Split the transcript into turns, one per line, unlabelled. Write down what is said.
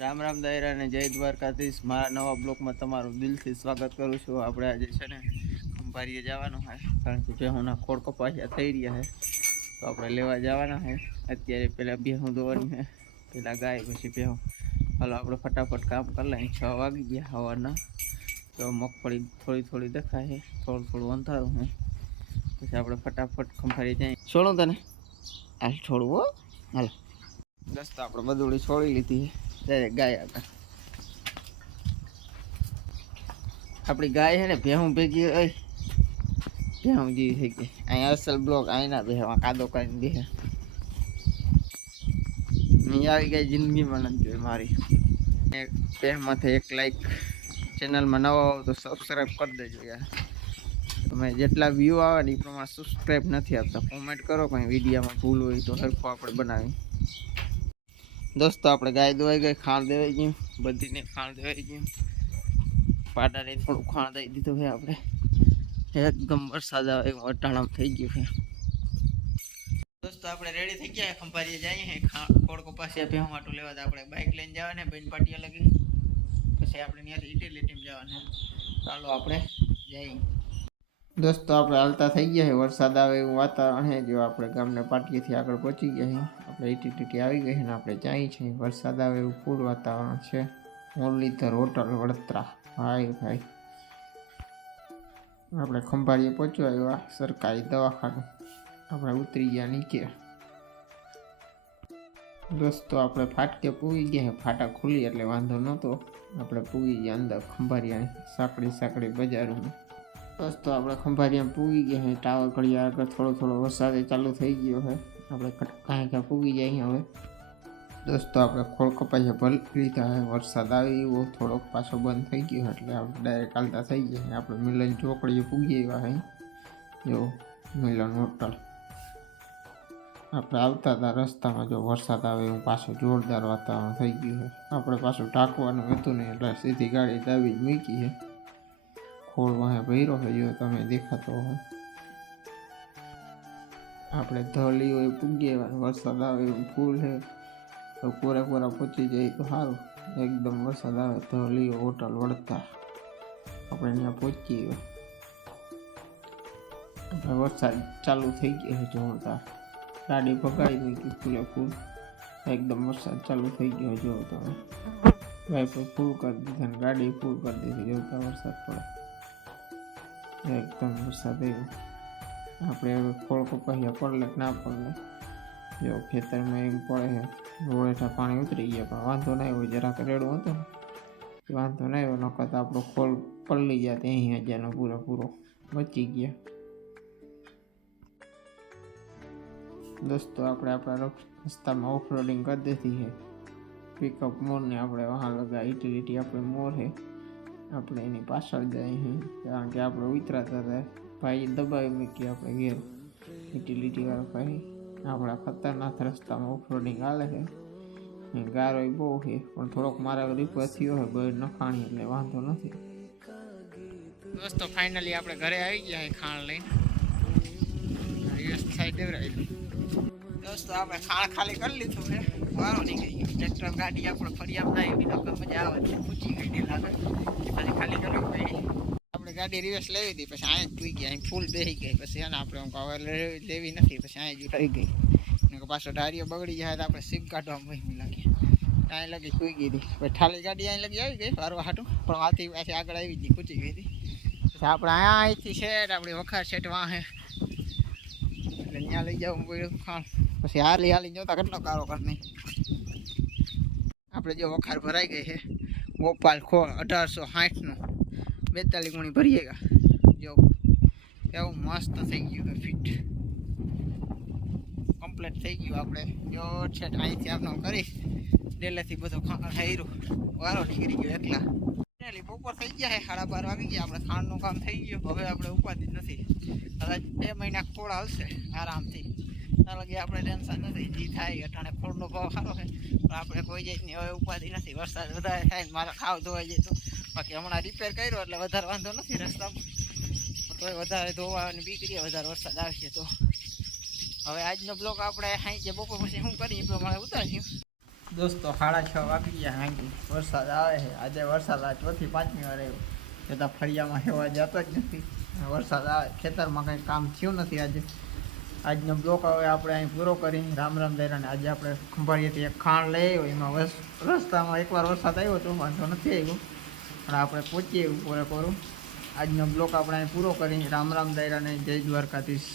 રામ રામ દાયરા અને જય દ્વારકાધીશ. મારા નવા બ્લોકમાં તમારું દિલથી સ્વાગત કરું છું. આપણે આજે છે ને ખંભારીએ જવાનું છે. કારણ કે ભેહુંના ખોડ કપાસિયા થઈ રહ્યા છે. તો આપણે લેવા જવાના છે. અત્યારે પહેલાં ભેહું દોવાની છે. પહેલાં ગાય, પછી ભેહું. હાલો, આપણે ફટાફટ કામ કરી લઈએ. છ વાગી ગયા હવાના તો મગફળી થોડી થોડી દેખાય છે. થોડું થોડું અંધારું છે. પછી આપણે ફટાફટ ખંભારી જાય છોડું તને. હાલ છોડવો દસ તો આપણે બધું છોડી લીધી ડાયરેક્ટ ગાય હતા. આપણી ગાય છે ને, ભેહું ભેગી હોય, ભેહું જેવી થઈ ગઈ. અહીંયા અસલ બ્લોક અહીંના ભેહવા કાદો કરીને બેહે. અહીંયા આવી ગઈ જિંદગીમાં નથી જોઈ મારી. પહેમાંથી એક લાઈક ચેનલમાં નવા આવો તો સબસ્ક્રાઈબ કરી દેજો યાર. તમે જેટલા વ્યૂ આવે ને એ પ્રમાણે સબસ્ક્રાઈબ નથી આપતા. કોમેન્ટ કરો, કંઈ વિડીયામાં ભૂલ હોય તો હરખો આપણે બનાવી દોસ્તો, આપણે ગાય દોવાઈ ગઈ, ખાણ દેવાઈ ગયું, બધીને ખાણ દેવાઈ ગયું. પાડાને થોડું ખાણ દઈ દીધું છે આપણે. એકદમ વરસાદ આવે એવું અટાણામ થઈ ગયું છે. દોસ્તો, આપણે રેડી થઈ ગયા ખંભારીએ જઈએ છે ખોડ કપાસિયા ભેહું માટું લેવા તો આપણે બાઇક લઈને જવાને, બેન પાટિયા લગી. પછી આપણે ત્યાંથી ઇટલી ટીમ જવાના. ચાલો, આપણે જઈએ. દોસ્તો, આપણે હાલતા થઈ ગયા છે. વરસાદ આવે એવું વાતાવરણ છે. જો આપણે ગામને પાટીએથી આગળ પહોંચી ગયા છીએ. આપણે ઈટી ટીટી આવી ગઈ છે ને આપણે જાય છે. વરસાદ આવે એવું ફૂલ વાતાવરણ છે. મુરલીધર હોટલ વડતરા ભાઈ ભાઈ. આપણે ખંભાળીએ પહોંચવા એવા સરકારી દવાખાનું. આપણે ઉતરી ગયા નીચે. દોસ્તો, આપણે ફાટકે પૂગી ગયા ફાટા ખુલી એટલે વાંધો નહોતો. આપણે પૂગી ગયા અંદર ખંભારીયા સાંકડી સાંકડી બજારમાં. દોસ્તો આપણે ખંભાળિયામાં પૂગી ગયા છે. ટાવર ઘડિયા આગળ થોડો થોડો વરસાદ ચાલુ થઈ ગયો છે. આપણે કાંઈ કાંઈ પૂગી જાય હવે. દોસ્તો, આપણે ખોળ કપાઈએ ભલ લીધા છે. વરસાદ આવી એવો થોડોક પાછો બંધ થઈ ગયો એટલે આપણે ડાયરેક્ટ હાલતા થઈ ગયા આપણે મિલન ચોકડીએ પૂગી આવ્યા છે. જો, મિલન હોટલ. આપણે આવતા હતા રસ્તામાં. જો વરસાદ આવે એવું પાછું જોરદાર વાતાવરણ થઈ ગયું છે. આપણે પાછું ટાંકવાનું હતું નહીં એટલે સીધી ગાડી દાવી મૂકી છે. ખોળ વાહે ભર્યો છે જો તમે દેખાતો હોય. આપણે ધલી હોય પૂગી આવ્યા વરસાદ આવે એવું ફૂલ છે તો પૂરેપૂરા પહોંચી જાય તો સારું એકદમ વરસાદ આવે ધલી હોટલ વળતા. આપણે ત્યાં પહોંચી ગયા વરસાદ ચાલુ થઈ ગયો છે જોરદાર. ગાડી ભગાડી મૂકી ફૂલે ફૂલ. એકદમ વરસાદ ચાલુ થઈ ગયો જો તમે. વાઇપર ફૂલ કરી દીધા ને ગાડી ફૂલ કરી દીધી જોતા વરસાદ પડે. એકદમ વરસાદ આવ્યો આપણે હવે ખોળ કપાસિયા પડલે કે ના પડલે જો ખેતરમાં એમ પડે છે રોડેઠા પાણી ઉતરી ગયા, પણ વાંધો ના આવ્યો, જરાક રેડું હતું ને. એ વાંધો ના આવ્યો, નકર તો આપણો ખોળ પલળી ગયા ત્યાં હજારનો પૂરો પૂરો બચી ગયા. દોસ્તો, આપણે આપણા રસ્તામાં ઓફ રોડિંગ કરી દીધી છે. પિકઅપ મોરને આપણે વહાં લગા ઈટી ઈટી આપણે મોર છે. આપણે એની પાછળ ગયા અહીં કારણ કે આપણે ઉતરાતા હતા ભાઈ દબાવી મૂકી આપણે ઘેર. યુટિલિટી વાળો ભાઈ આપણા ખતરનાક રસ્તામાં ઓફરોડિંગ હાલે છે ગારો બહુ છે પણ થોડોક મારા રીપર થયો હોય બહાર નખાણી એટલે વાંધો નથી. દોસ્તો ફાઇનલી આપણે ઘરે આવી ગયા ખાણ લઈને. સાઈડ દેવરાઈ દોસ્તો, આપણે ખાણ ખાલી કરી લીધું છે. વારો નહીં ગઈ ટ્રેક્ટર, ગાડી, આપણે ફરિયામ ના આવી. નકર મજા આવે છે. પૂછી ગઈ ને લાગે. પછી ખાલી કરવી પડી આપણે ગાડી રિવર્સ લેવી હતી, પછી અહીંયા જ પૂઈ ગયા અહીં ફૂલ બેસી ગઈ પછી એને આપણે હું કહું હવે લેવી નથી, પછી અહીંયા જ રહી ગઈ. ને પાછો ઢારીઓ બગડી જાય તો આપણે સીપ કાઢવામાં વહી લાગી ત્યાં લગી પૂઈ ગઈ હતી. પછી ઠાલી ગાડી અહીં લગી આવી ગઈ, વારવા હાટું. પણ વાથી પાછી આગળ આવી ગઈ, પૂછી ગઈ હતી. પછી આપણે અહીંયા અહીંથી શેઠ આપણી વખાર શેઠ વાહે. એટલે ત્યાં લઈ જવું પડ્યું, ખાણ. પછી હાલી હાલી જોતા કેટલો કારો નહીં. આપણે જો વખાર ભરાઈ ગઈ છે. ગોપાલ ખોળ અઢારસો સાઠનું. બેતાલીસ ગુણી ભરીએ ગા. જો એવું મસ્ત થઈ ગયું ફિટ કમ્પ્લીટ થઈ ગયું આપણે. જો છે અહીંથી આપણે કરીશ. ડેલેથી બધું ખાઈરું વારો નીકળી ગયો એકલા. બપોર થઈ ગયા છે, સાડા બાર વાગી ગયા. આપણે ખાંડનું કામ થઈ ગયું. હવે આપણે ઉપાધિ નથી. કદાચ બે મહિના ખોળ હાલશે, આરામથી. ત્યાં લગી આપણે ટેન્શન નથી, જી થાય અટાણે ખોળનો ભાવ સારો છે. પણ આપણે કોઈ જાતની હવે ઉપાધિ નથી, વરસાદ વધારે થાય ને મારે ખાવ ધોવાઈ જાય તો. બાકી હમણાં રિપેર કર્યો એટલે વધારે વાંધો નથી રસ્તામાં. તોય વધારે ધોવાની બીકરીએ વધારે વરસાદ આવશે તો. હવે આજનો બ્લોક આપણે સાંજે બપોર પછી શું કરીએ? પ્રમાણે ઉતારીશું. દોસ્તો, સાડા છ વાગી ગયા હાંગી વરસાદ આવે છે. આજે વરસાદ આ ચોથી પાંચમી વાર આવ્યો. છતાં ફળિયામાં હેવા જતો જ નથી. વરસાદ આવે. ખેતરમાં કંઈ કામ થયું નથી આજે. આજનો બ્લોક હવે આપણે અહીં પૂરો કરી રામ રામ દૈરાને આજે આપણે ખંભાળીએથી એક ખાણ લઈ આવ્યો. એમાં વસ રસ્તામાં એકવાર વરસાદ આવ્યો તો વાંધો નથી આવ્યો. પણ આપણે પહોંચીએ એવું પૂરેપૂરું આજનો બ્લોક આપણે અહીં પૂરો કરી રામ રામ દૈરાને જય દ્વારકાધીશ.